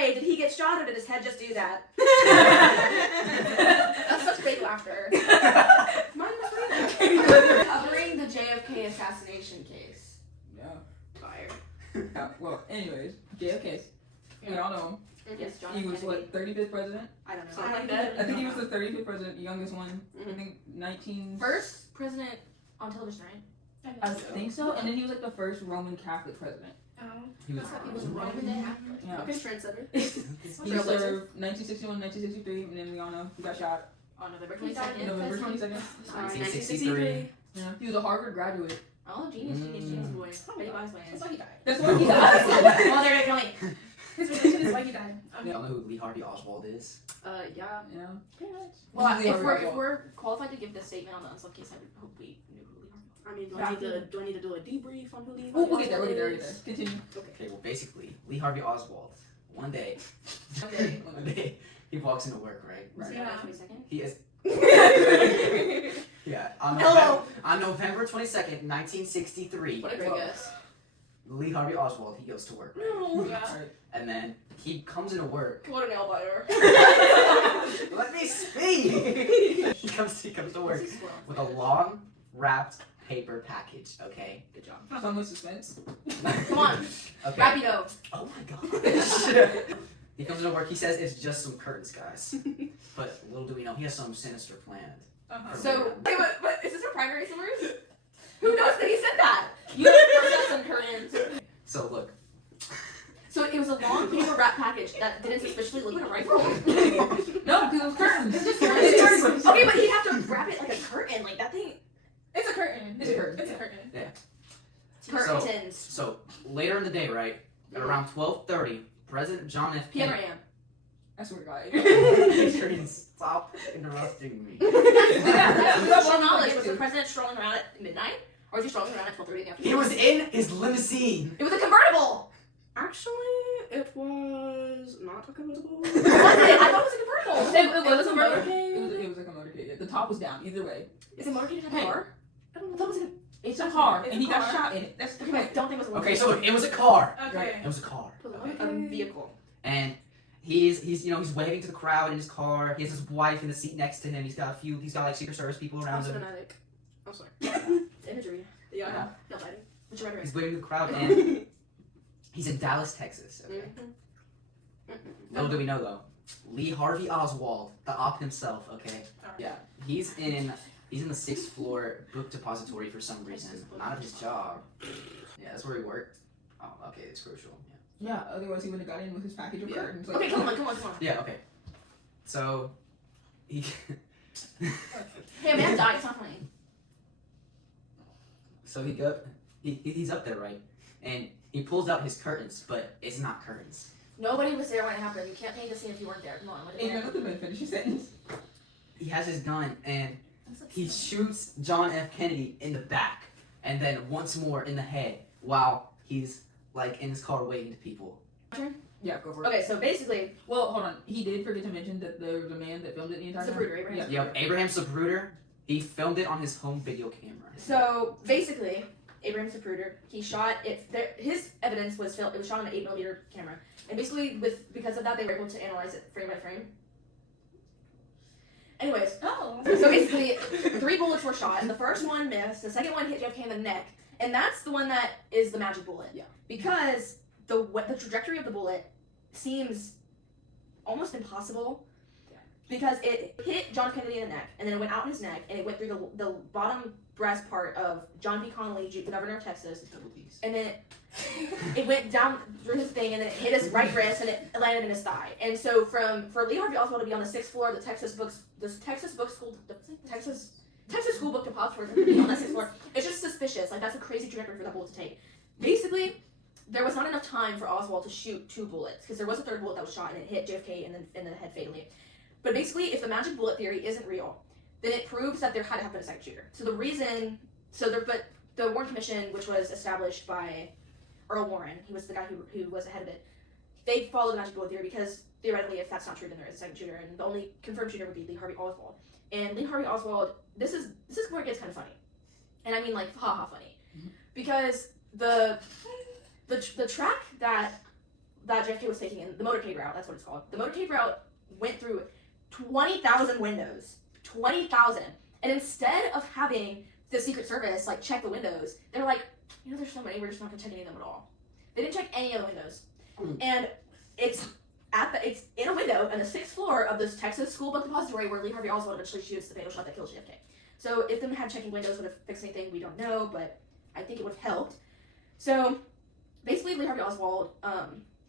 JFK, did he get shot or did his head just do that? That's such fake laughter. Mine was real. Covering the JFK assassination case. Yeah. Fire. Yeah. Well, anyways, JFK. We all know him. Yes, John He was Kennedy. what, 35th president? I don't know. Something like that. I think he was the 35th president, youngest one. I think 19. First president on television, right? I think so. And then he was like the first Roman Catholic president. Oh. He was. He was Roman Catholic. Yeah. Okay, trendsetter. He served 1961, 1963, and then we all know he got shot On November He died 22nd. November 22nd. 1963. Yeah. He was a Harvard graduate. Oh, genius boy. Betty Boy's That's why he died. That's why he died. Oh, they're gonna kill me. His religion is why he died. Y'all know who Lee Harvey Oswald is? Yeah. Yeah. Pretty much. Well, Well, Lee if Harvey we're Oswald. qualified to give the statement on the unsolved case, I would hope we knew who Lee Harvey was. I mean, do I need to do a debrief on who Lee We'll get there. Continue. Okay, well, basically, Lee Harvey Oswald, one day, he walks into work, right? November 22nd? He is. Yeah, Hello. on November 22nd, 1963, What a great guess. Lee Harvey Oswald, he goes to work, right? No. Yeah. And then he comes into work. What a nail biter. Let me speak! he comes to work with a long, wrapped paper package, okay? Good job. Some with suspense. Come on. Okay. Rapido. Oh my gosh. He comes into work, he says it's just some curtains, guys. But little do we know, he has some sinister planned. So, wait, but is this a primary source? Who knows that he said that? You have some curtains. So look, So it was a long paper wrap package that didn't suspiciously look like a rifle? No, because it was curtains. It's just curtains. Okay, but he'd have to wrap it like a curtain. Like that thing. It's a curtain. It's a curtain. It's a curtain. Curtains. so later in the day, right, at around 12:30, President John F. PM or Kennedy. AM? I swear to God. Stop interrupting me. Well, knowledge. Was the president strolling around at midnight? Or was he strolling around at 12:30 in the afternoon? He was in his limousine. It was a convertible! Actually, it was not a convertible. Was it? I thought it was a convertible. It was a motorcade. It was like a motorcade. Yeah. The top was down. Either way, Is it motorcade in a Hey. car? I don't know. I thought it was it's a car, It's and a he got car. shot in it. That's the okay, I point. don't think it was a Okay, so look, it was a car. Okay. It was a car. Okay. a vehicle. And he's waving to the crowd in his car. He has his wife in the seat next to him. He's got like Secret Service people around him. cinematic. I'm sorry. Imagery. Yeah. No lighting. What's your He's rendering? waving to the crowd, and he's in Dallas, Texas. Okay. Little do we know though, Lee Harvey Oswald, the op himself. Okay. Yeah. He's in the 6th floor book depository for some reason. Not at his job. Yeah, that's where he worked. Oh, okay, it's crucial. Yeah. Otherwise, he wouldn't have got in with his package of Yeah. curtains. Like, Okay, come on. Yeah. Okay. So he. Hey, a man died. It's not funny. So he's up there, right? And he pulls out his curtains, but it's not curtains. Nobody was there when it happened. You can't paint the scene if you weren't there. Come on. What did Adrian, let the man finish his sentence. He has his gun, and he shoots John F. Kennedy in the back, and then once more in the head, while he's like in his car waving to people. Yeah, go for it. Okay, so basically, Well, hold on. He did forget to mention that there was a man that filmed it the entire time. Zapruder, Abraham. Yeah. Yep, Abraham Zapruder. He filmed it on his home video camera. So basically, Abraham Zapruder, he shot it. His evidence was it was shot on an 8mm camera, and basically because of that, they were able to analyze it frame by frame. Anyways, Oh. so basically, 3 bullets were shot, and the first one missed. The second one hit JFK in the neck, and that's the one that is the magic bullet. Yeah. Because the trajectory of the bullet seems almost impossible. Because it hit John Kennedy in the neck, and then it went out his neck, and it went through the bottom breast part of John B. Connally, the governor of Texas, Double D's. and then it went down through his thing, and then it hit his right wrist, and it landed in his thigh. And so for Lee Harvey Oswald to be on the 6th floor of the Texas School Book Depository to be on that 6th floor, it's just suspicious. Like, that's a crazy trajectory for that bullet to take. Basically, there was not enough time for Oswald to shoot 2 bullets, because there was a 3rd bullet that was shot, and it hit JFK in the head fatally. But basically, if the magic bullet theory isn't real, then it proves that there had to have been a second shooter. So the Warren Commission, which was established by Earl Warren, he was the guy who was the head of it, they followed the magic bullet theory because theoretically, if that's not true, then there is a second shooter, and the only confirmed shooter would be Lee Harvey Oswald. And Lee Harvey Oswald, this is where it gets kind of funny, and I mean like haha funny, because the track that that JFK was taking in the motorcade route. That's what it's called. The motorcade route went through 20,000 windows. 20,000. And instead of having the Secret Service like check the windows, they're like, there's so many, we're just not gonna check any of them at all. They didn't check any of the windows. And it's in a window on the 6th floor of this Texas school book depository where Lee Harvey Oswald eventually shoots the fatal shot that kills JFK. So if them had checking windows would have fixed anything, we don't know, but I think it would have helped. So basically, Lee Harvey Oswald,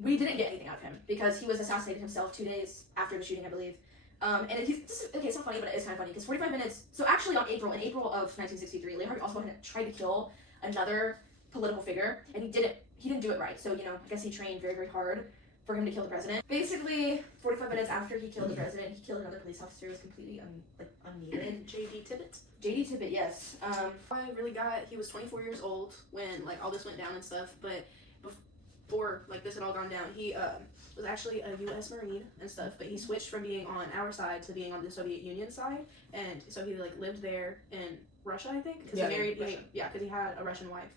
we didn't get anything out of him because he was assassinated himself 2 days after the shooting, I believe. And it's not funny, but it is kind of funny because 45 minutes. So actually, in April of 1963, Lee Harvey Oswald had tried to kill another political figure, and he didn't do it right. So I guess he trained very, very hard for him to kill the president. Basically, 45 minutes after he killed the president, he killed another police officer who was completely unneeded. J.D. Tippit. J.D. Tippit, yes. He was 24 years old when like all this went down and stuff, but before like this had all gone down, he was actually a U.S. Marine and stuff, but he switched from being on our side to being on the Soviet Union side, and so he like lived there in Russia, I think, because he married, because he had a Russian wife,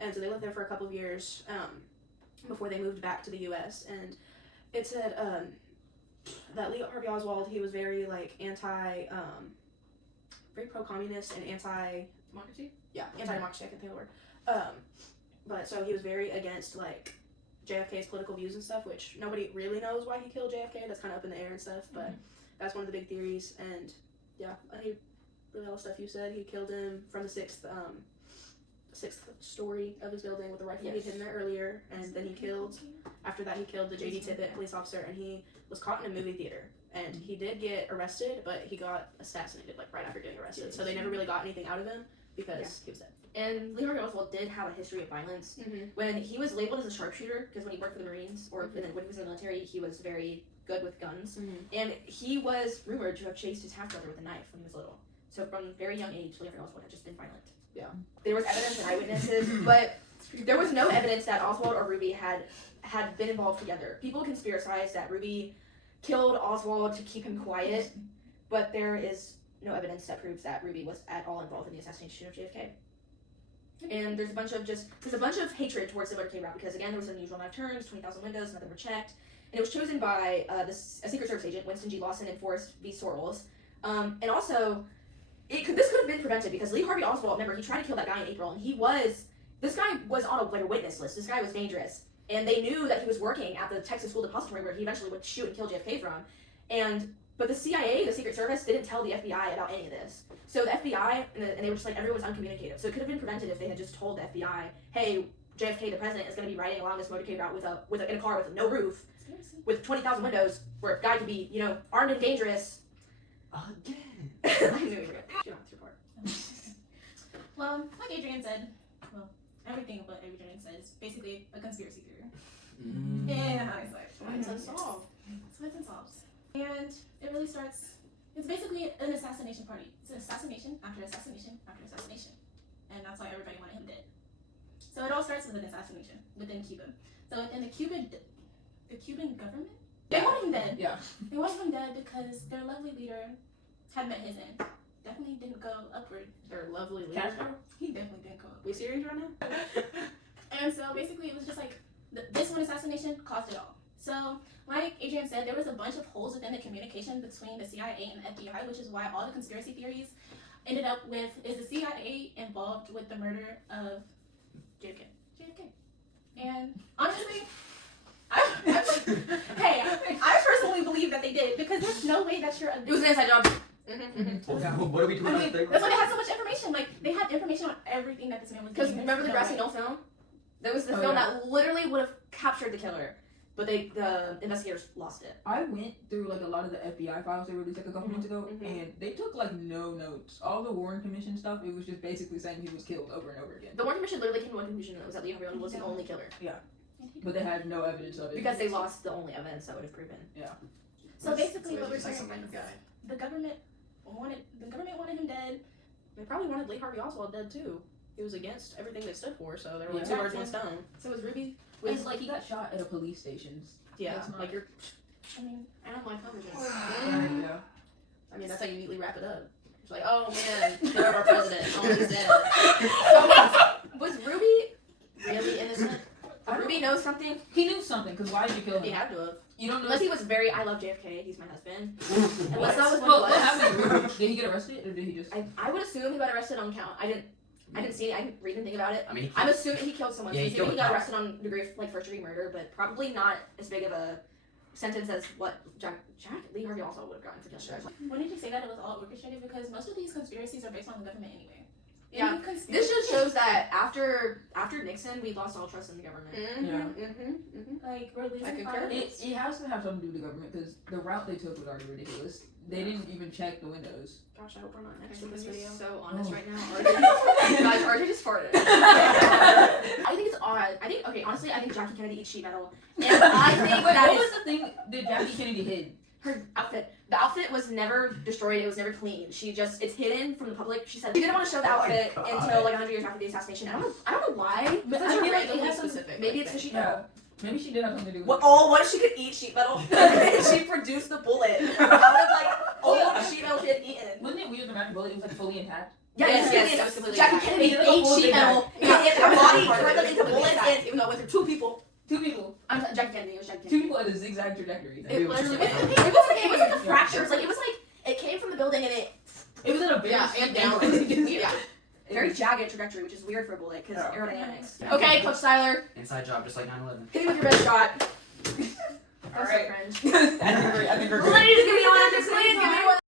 and so they lived there for a couple of years before they moved back to the U.S. And it said that Lee Harvey Oswald, he was very like very pro-communist and Democracy? Anti-democracy, I can think of the word. But so he was very against like JFK's political views and stuff, which nobody really knows why he killed JFK. That's kind of up in the air and stuff, but that's one of the big theories. And I think really all the stuff you said, he killed him from the sixth story of his building with a rifle he'd hidden there earlier, and then after that he killed the J.D. Tippit police officer, and he was caught in a movie theater, and he did get arrested, but he got assassinated like right after getting arrested, so they never really got anything out of him because he was dead. And Lee Harvey Oswald did have a history of violence. When he was labeled as a sharpshooter, because when he worked for the Marines, or when he was in the military, he was very good with guns, and he was rumored to have chased his half-brother with a knife when he was little. So from a very young age, Lee Harvey Oswald had just been violent. Yeah. There was evidence and eyewitnesses, but there was no evidence that Oswald or Ruby had been involved together. People conspiracize that Ruby killed Oswald to keep him quiet, but there is no evidence that proves that Ruby was at all involved in the assassination of JFK. And there's a bunch of hatred towards the motorcade route because, again, there was unusual amount of turns, 20,000 windows, none of them were checked. And it was chosen by a Secret Service agent, Winston G. Lawson and Forrest V. Sorrells. And also, this could have been prevented because Lee Harvey Oswald, remember, he tried to kill that guy in April, and this guy was on a witness list. This guy was dangerous. And they knew that he was working at the Texas School Depository where he eventually would shoot and kill JFK from. But the CIA, the Secret Service, didn't tell the FBI about any of this. So the FBI, and they were just like, everyone was uncommunicative. So it could have been prevented if they had just told the FBI, hey, JFK, the president, is going to be riding along this motorcade route in a car with no roof, with 20,000 windows, where a guy could be, armed and dangerous. Again. I knew we were going to your part. Well, like Adrian said, everything what Adrian said is basically a conspiracy theory. Yeah, it's like It's unsolved. So it's unsolved. And it really starts, it's basically an assassination party. It's an assassination after assassination after assassination. And that's why everybody wanted him dead. So it all starts with an assassination within Cuba. So within the Cuban government, they wanted him dead. Yeah. They wanted him dead because their lovely leader had met his end. Definitely didn't go upward. Their lovely leader. Castro? He definitely didn't go upward. We serious right now? And so basically it was just like, this one assassination caused it all. So, like Adrian said, there was a bunch of holes within the communication between the CIA and the FBI, which is why all the conspiracy theories ended up with, is the CIA involved with the murder of JFK? And honestly, I personally believe that they did, because there's no way that you're It was an inside job. What are we doing? that's why they had so much information. Like, they had information on everything that this man was doing. Because remember the Grassy Knoll film? That was the film that literally would have captured the killer. But the investigators lost it. I went through like a lot of the FBI files they released like a couple months ago, and they took like no notes. All the Warren Commission stuff, it was just basically saying he was killed over and over again. The Warren Commission literally came to one conclusion, and it was that Lee Harvey Oswald was the only killer. But they had no evidence of it. Because they lost the only evidence that would have proven. So basically what we're like saying some kind of is guy. the government wanted him dead. They probably wanted Lee Harvey Oswald dead too. He was against everything they stood for, so they were like two birds, one stone. So was Ruby? It's like he got shot at a police station. Yeah, That's not- like you're. I mean, I don't like television. Yeah. I mean, that's how you neatly wrap it up. It's like, oh man, they have our president. Oh, he's dead. So was Ruby really innocent? Did Ruby know something something. He knew something, because why did you kill He him? had to have. You don't know. Unless he was very, I love JFK, he's my husband. What? Unless that was Well, what what it was. happened? Did he get arrested, or did he just? I would assume he got arrested on count. I didn't see it. I didn't read anything about it. I mean, I'm assuming he killed someone. Yeah, so he I'm assuming killed he got a arrested on degree of like first degree murder, but probably not as big of a sentence as what Jack Lee Harvey also would have gotten for killing Jack. When did you say that it was all orchestrated? Because most of these conspiracies are based on the government anyway. Yeah. Any conspiracy- This just shows that after Nixon, we lost all trust in the government. like we're losing I concur. files. It has to have something to do with the government, because the route they took was already ridiculous. They didn't even check the windows. Gosh, I hope we're not next to this He's video. so honest Oh. right now. Guys, RJ just farted. I think it's odd. Honestly, I think Jackie Kennedy eats sheet metal. And I think Wait, that what is was the thing that Jackie Kennedy hid? her outfit. The outfit was never destroyed. It was never cleaned. It's hidden from the public. She said she didn't want to show the outfit God. until like 100 years after the assassination. I don't know why. But I I feel feel like like it has specific. maybe it's the sheet metal. Maybe she did have something to do with What? it. Oh, what if she could eat sheet metal? She produced the bullet. Out of like all the sheet metal she had eaten. Wasn't it weird the magic bullet? It was like fully intact. Yeah, Yes, yes, it was completely Jackie intact. Kennedy It was like a ate whole sheet big metal. bag. And her body Part of turned it them into was bullets. intact, And even though it went through two people. Two people. Jackie Kennedy. It was Jackie Two Kennedy. people at a zigzag trajectory. It literally went It was like a fracture. It was like it came from the building and it It was at a very Yeah, steep and down. angle. Yeah. very jagged trajectory, which is weird for a bullet because Yeah. aerodynamics. Yeah. Okay, Coach Tyler, Inside job, just like 9/11. hit me with your best shot. All right. Friend. I think we're good. Please give me one. Please give me one.